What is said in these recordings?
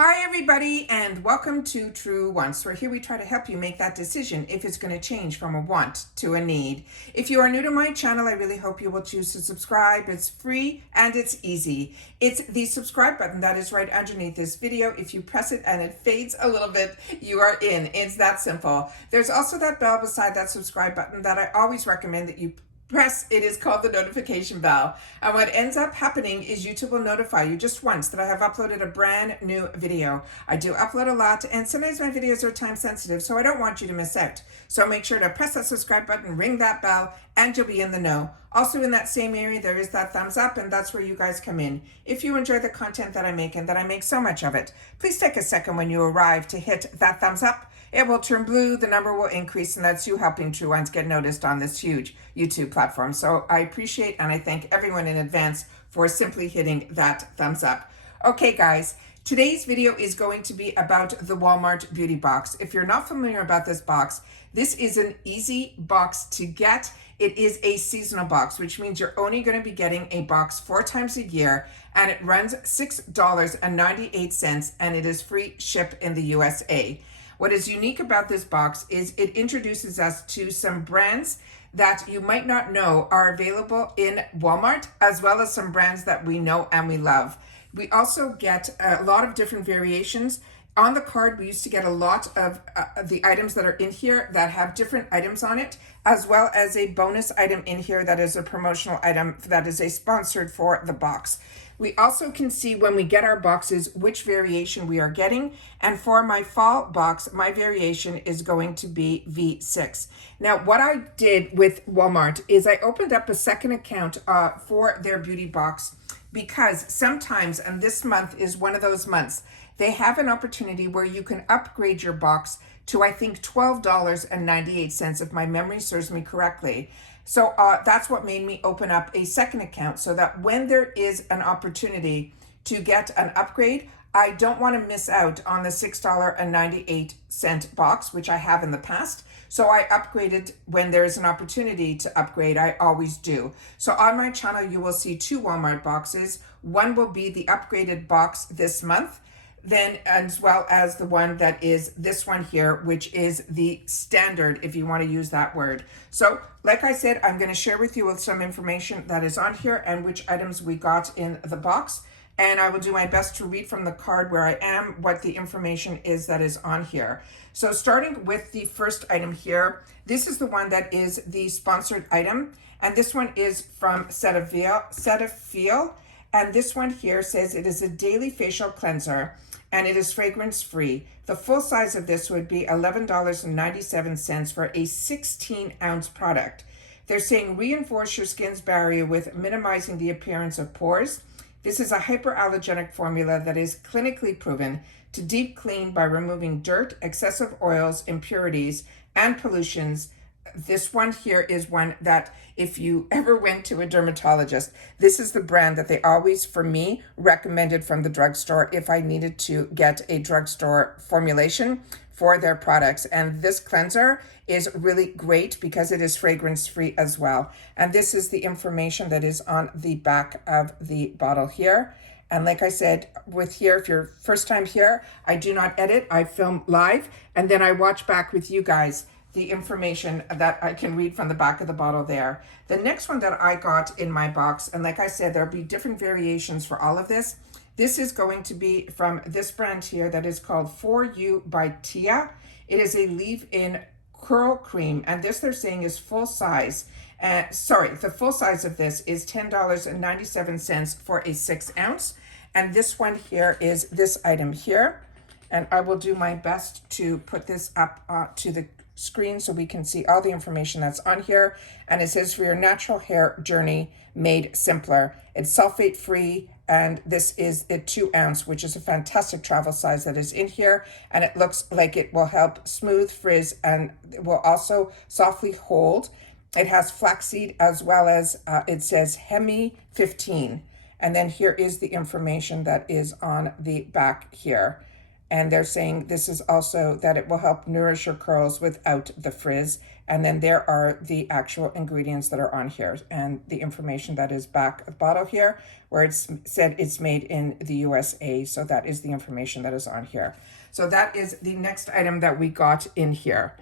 Hi everybody, and welcome to True Wants, where here we try to help you make that decision if it's going to change from a want to a need. If you are new to my channel, I really hope you will choose to subscribe. It's free and it's easy. It's the subscribe button that is right underneath this video. If you press it and it fades a little bit, you are in. It's that simple. There's also that bell beside that subscribe button that I always recommend that you press. It is called the notification bell, and what ends up happening is YouTube will notify you just once that I have uploaded a brand new video. I do upload a lot, and sometimes my videos are time sensitive, so I don't want you to miss out. So make sure to press that subscribe button, ring that bell, and you'll be in the know. Also in that same area, there is that thumbs up, and that's where you guys come in. If you enjoy the content that I make, and that I make so much of it, please take a second when you arrive to hit that thumbs up. It will turn blue, the number will increase, and that's you helping True Ones get noticed on this huge YouTube platform. So I appreciate and I thank everyone in advance for simply hitting that thumbs up. Okay, guys, today's video is going to be about the Walmart Beauty Box. If you're not familiar about this box, this is an easy box to get. It is a seasonal box, which means you're only going to be getting a box 4 times a year, and it runs $6.98, and it is free ship in the USA. What is unique about this box is it introduces us to some brands that you might not know are available in Walmart, as well as some brands that we know and we love. We also get a lot of different variations. On the card, we used to get a lot of the items that are in here that have different items on it, as well as a bonus item in here that is a promotional item that is a sponsored for the box. We also can see when we get our boxes which variation we are getting. And for my fall box, my variation is going to be V6. Now, what I did with Walmart is I opened up a second account for their beauty box, because sometimes, and this month is one of those months, they have an opportunity where you can upgrade your box to, I think, $12.98, if my memory serves me correctly. So that's what made me open up a second account, so that when there is an opportunity to get an upgrade, I don't want to miss out on the $6.98 box, which I have in the past. So I upgraded when there's an opportunity to upgrade. I always do. So on my channel, you will see 2 Walmart boxes. One will be the upgraded box this month, then as well as the one that is this one here, which is the standard, if you want to use that word. So like I said, I'm going to share with you with some information that is on here and which items we got in the box. And I will do my best to read from the card where I am what the information is that is on here. So starting with the first item here, this is the one that is the sponsored item. And this one is from Cetaphil. And this one here says it is a daily facial cleanser, and it is fragrance free. The full size of this would be $11.97 for a 16-ounce product. They're saying reinforce your skin's barrier with minimizing the appearance of pores. This is a hyperallergenic formula that is clinically proven to deep clean by removing dirt, excessive oils, impurities, and pollutions. This one here is one that if you ever went to a dermatologist, this is the brand that they always, for me, recommended from the drugstore if I needed to get a drugstore formulation for their products. And this cleanser is really great because it is fragrance free as well. And this is the information that is on the back of the bottle here. And like I said, with here, if you're first time here, I do not edit, I film live, and then I watch back with you guys the information that I can read from the back of the bottle there. The next one that I got in my box, and like I said, there'll be different variations for all of this. This is going to be from this brand here that is called For You by Tia. It is a leave-in curl cream, and this they're saying is full size. The full size of this is $10.97 for a 6-ounce. And this one here is this item here. And I will do my best to put this up to the screen so we can see all the information that's on here. And it says for your natural hair journey made simpler. It's sulfate free, and this is a 2-ounce, which is a fantastic travel size that is in here. And it looks like it will help smooth frizz, and it will also softly hold. It has flaxseed as well as it says Hemi 15. And then here is the information that is on the back here. And they're saying this is also that it will help nourish your curls without the frizz. And then there are the actual ingredients that are on here and the information that is back at the bottle here where it's said it's made in the USA. So that is the information that is on here. So that is the next item that we got in here.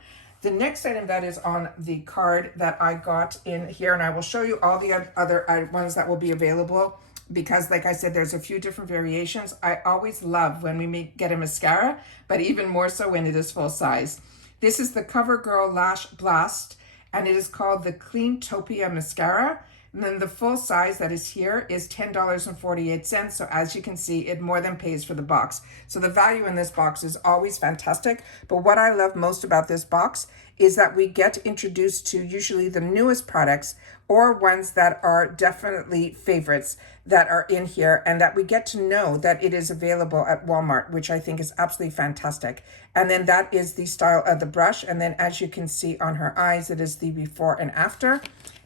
The next item that is on the card that I got in here, and I will show you all the other ones that will be available because like I said, there's a few different variations. I always love when we get a mascara, but even more so when it is full size. This is the CoverGirl Lash Blast, and it is called the Cleantopia Mascara. And then the full size that is here is $10.48. So as you can see, it more than pays for the box. So the value in this box is always fantastic. But what I love most about this box is that we get introduced to usually the newest products or ones that are definitely favorites that are in here, and that we get to know that it is available at Walmart, which I think is absolutely fantastic. And then that is the style of the brush. And then as you can see on her eyes, it is the before and after.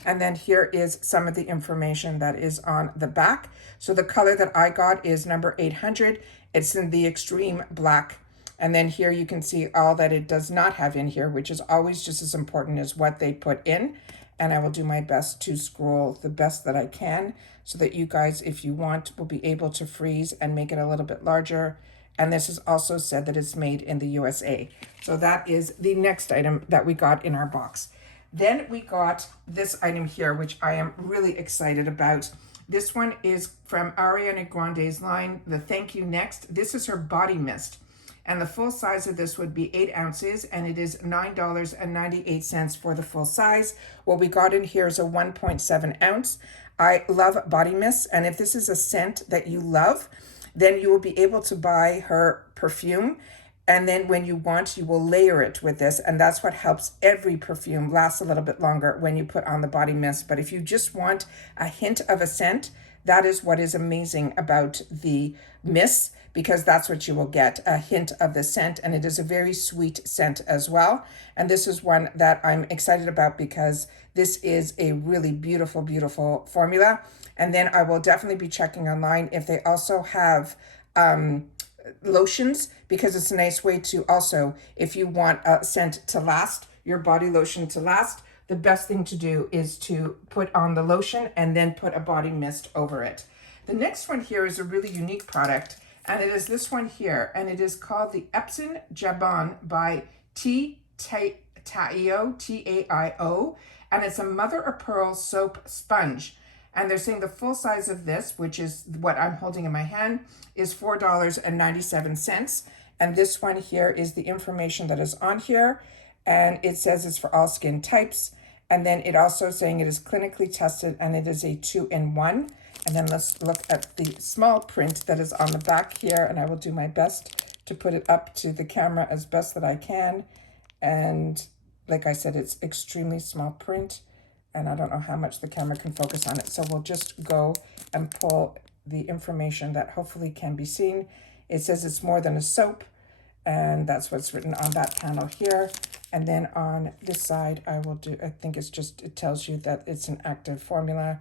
And then here is some of the information that is on the back. So the color that I got is number 800. It's in the extreme black. And then here you can see all that it does not have in here, which is always just as important as what they put in. And I will do my best to scroll the best that I can so that you guys, if you want, will be able to freeze and make it a little bit larger. And this is also said that it's made in the USA. So that is the next item that we got in our box. Then we got this item here, which I am really excited about. This one is from Ariana Grande's line, the Thank You Next. This is her body mist. And the full size of this would be 8 ounces, and it is $9.98 for the full size. What we got in here is a 1.7 ounce. I love body mists, and if this is a scent that you love, then you will be able to buy her perfume. And then when you want, you will layer it with this. And that's what helps every perfume last a little bit longer when you put on the body mist. But if you just want a hint of a scent, that is what is amazing about the mist, because that's what you will get, a hint of the scent. And it is a very sweet scent as well. And this is one that I'm excited about because this is a really beautiful, beautiful formula. And then I will definitely be checking online if they also have lotions, because it's a nice way to also, if you want a scent to last, your body lotion to last, the best thing to do is to put on the lotion and then put a body mist over it. The next one here is a really unique product, and it is this one here, and it is called the Epsom Jabon by Taio, T-A-I-O, and it's a mother of pearl soap sponge. And they're saying the full size of this, which is what I'm holding in my hand, is $4.97. And this one here is the information that is on here. And it says it's for all skin types. And then it also saying it is clinically tested and it is a 2-in-1. And then let's look at the small print that is on the back here. And I will do my best to put it up to the camera as best that I can. And like I said, it's extremely small print. And I don't know how much the camera can focus on it. So we'll just go and pull the information that hopefully can be seen. It says it's more than a soap, and that's what's written on that panel here. And then on this side, I think it's just, it tells you that it's an active formula.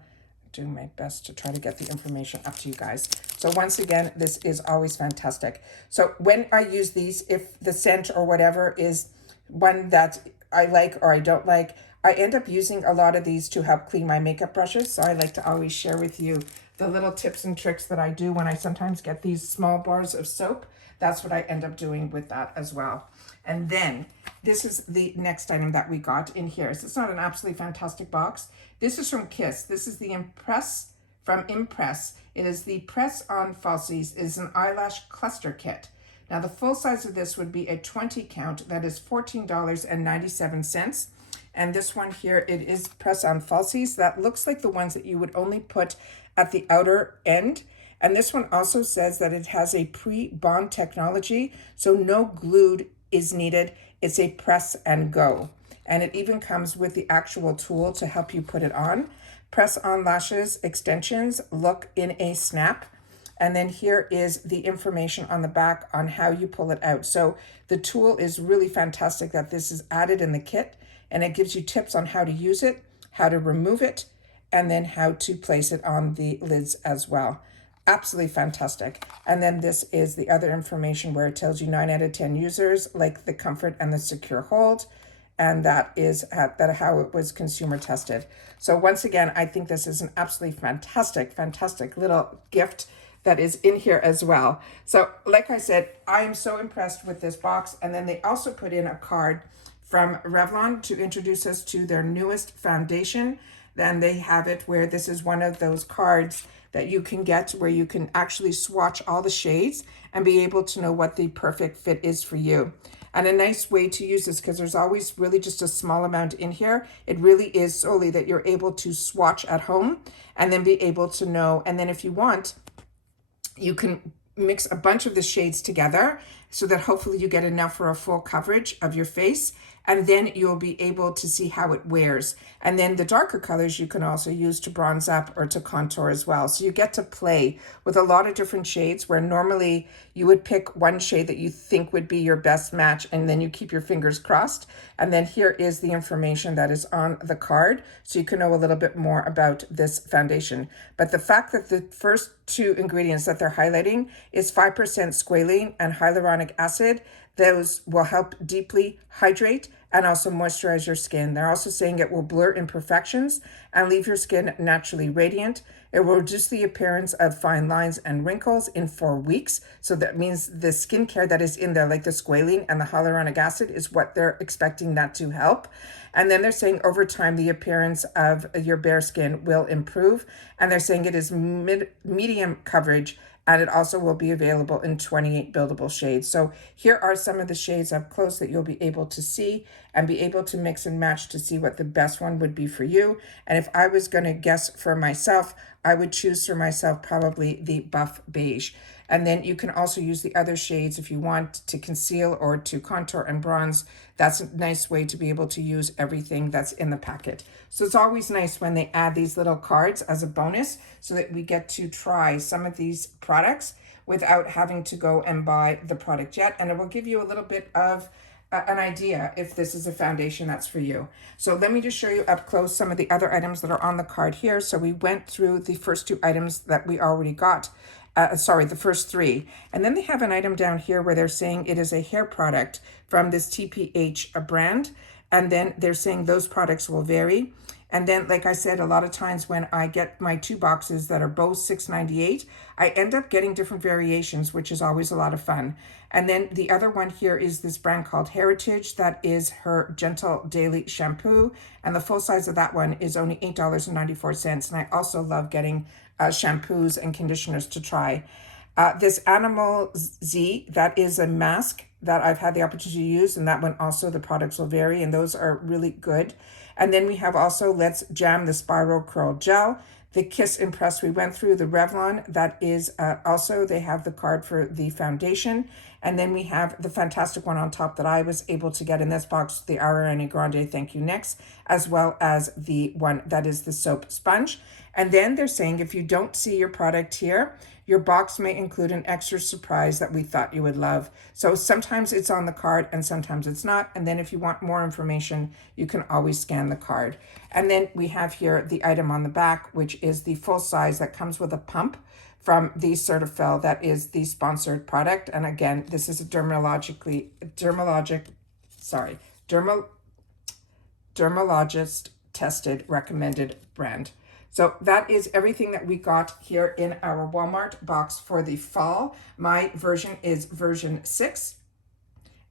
Do my best to try to get the information up to you guys. So once again, this is always fantastic. So when I use these, if the scent or whatever is one that I like or I don't like, I end up using a lot of these to help clean my makeup brushes. So I like to always share with you the little tips and tricks that I do when I sometimes get these small bars of soap. That's what I end up doing with that as well. And then this is the next item that we got in here. So it's not an absolutely fantastic box. This is from Kiss. This is the Impress from Impress. It is the Press On Falsies. It is an eyelash cluster kit. Now the full size of this would be a 20 count. That is $14.97. And this one here, it is press-on falsies. That looks like the ones that you would only put at the outer end. And this one also says that it has a pre-bond technology, so no glue is needed. It's a press and go. And it even comes with the actual tool to help you put it on. Press-on lashes extensions look in a snap. And then here is the information on the back on how you pull it out. So the tool is really fantastic that this is added in the kit. And it gives you tips on how to use it, how to remove it, and then how to place it on the lids as well. Absolutely fantastic. And then this is the other information where it tells you 9 out of 10 users like the comfort and the secure hold. And that is how it was consumer tested. So once again, I think this is an absolutely fantastic little gift that is in here as well. So like I said, I am so impressed with this box. And then they also put in a card from Revlon to introduce us to their newest foundation. Then they have it where this is one of those cards that you can get where you can actually swatch all the shades and be able to know what the perfect fit is for you. And a nice way to use this, because there's always really just a small amount in here, it really is solely that you're able to swatch at home and then be able to know. And then if you want, you can mix a bunch of the shades together so that hopefully you get enough for a full coverage of your face, and then you'll be able to see how it wears. And then the darker colors you can also use to bronze up or to contour as well. So you get to play with a lot of different shades where normally you would pick one shade that you think would be your best match and then you keep your fingers crossed. And then here is the information that is on the card so you can know a little bit more about this foundation. But the fact that the first two ingredients that they're highlighting is 5% squalene and hyaluronic acid, those will help deeply hydrate and also moisturize your skin. They're also saying it will blur imperfections and leave your skin naturally radiant. It will reduce the appearance of fine lines and wrinkles in 4 weeks. So that means the skincare that is in there, like the squalene and the hyaluronic acid, is what they're expecting that to help. And then they're saying over time, the appearance of your bare skin will improve. And they're saying it is medium coverage, and it also will be available in 28 buildable shades. So here are some of the shades up close that you'll be able to see and be able to mix and match to see what the best one would be for you. And if I was going to guess for myself, I would choose for myself probably the buff beige. And then you can also use the other shades if you want to conceal or to contour and bronze. That's a nice way to be able to use everything that's in the packet. So it's always nice when they add these little cards as a bonus so that we get to try some of these products without having to go and buy the product yet. And it will give you a little bit of an idea if this is a foundation that's for you. So let me just show you up close some of the other items that are on the card here. So we went through the first 2 items that we already got. The first 3. And then they have an item down here where they're saying it is a hair product from this TPH brand. And then they're saying those products will vary. And then, like I said, a lot of times when I get my 2 boxes that are both $6.98, I end up getting different variations, which is always a lot of fun. And then the other one here is this brand called Heritage. That is her Gentle Daily Shampoo. And the full size of that one is only $8.94. And I also love getting shampoos and conditioners to try. This Animal Z, that is a mask that I've had the opportunity to use, and that one also the products will vary, and those are really good. And then we have also Let's Jam the Spiral Curl Gel. The Kiss Impress we went through, the Revlon, that is also, they have the card for the foundation. And then we have the fantastic one on top that I was able to get in this box, the Ariana Grande Thank You Next, as well as the one that is the soap sponge. And then they're saying if you don't see your product here, your box may include an extra surprise that we thought you would love. So sometimes it's on the card and sometimes it's not. And then if you want more information, you can always scan the card. And then we have here the item on the back, which is the full size that comes with a pump from the Certifil. That is the sponsored product. And again, this is a dermatologist tested recommended brand. So that is everything that we got here in our Walmart box for the fall. My version is version 6.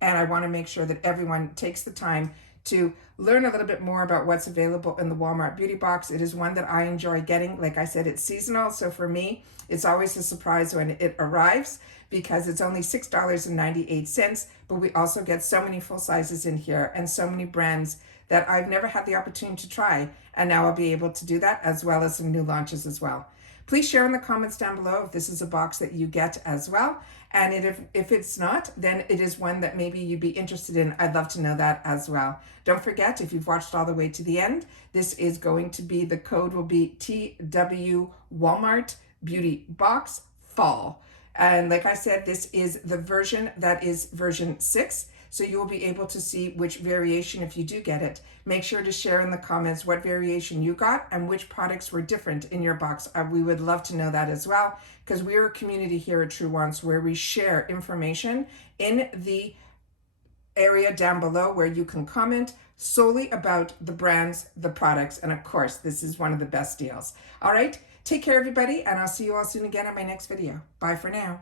And I want to make sure that everyone takes the time to learn a little bit more about what's available in the Walmart beauty box. It is one that I enjoy getting. Like I said, it's seasonal. So for me, it's always a surprise when it arrives because it's only $6.98. But we also get so many full sizes in here and so many brands that I've never had the opportunity to try. And now I'll be able to do that, as well as some new launches as well. Please share in the comments down below if this is a box that you get as well. And if it's not, then it is one that maybe you'd be interested in. I'd love to know that as well. Don't forget, if you've watched all the way to the end, this is going to be, the code will be TW Walmart Beauty Box Fall. And like I said, this is the version that is version 6. so you will be able to see which variation, if you do get it. Make sure to share in the comments what variation you got and which products were different in your box. We would love to know that as well, because we're a community here at True Wants where we share information in the area down below where you can comment solely about the brands, the products, and of course, this is one of the best deals. All right, take care, everybody, and I'll see you all soon again in my next video. Bye for now.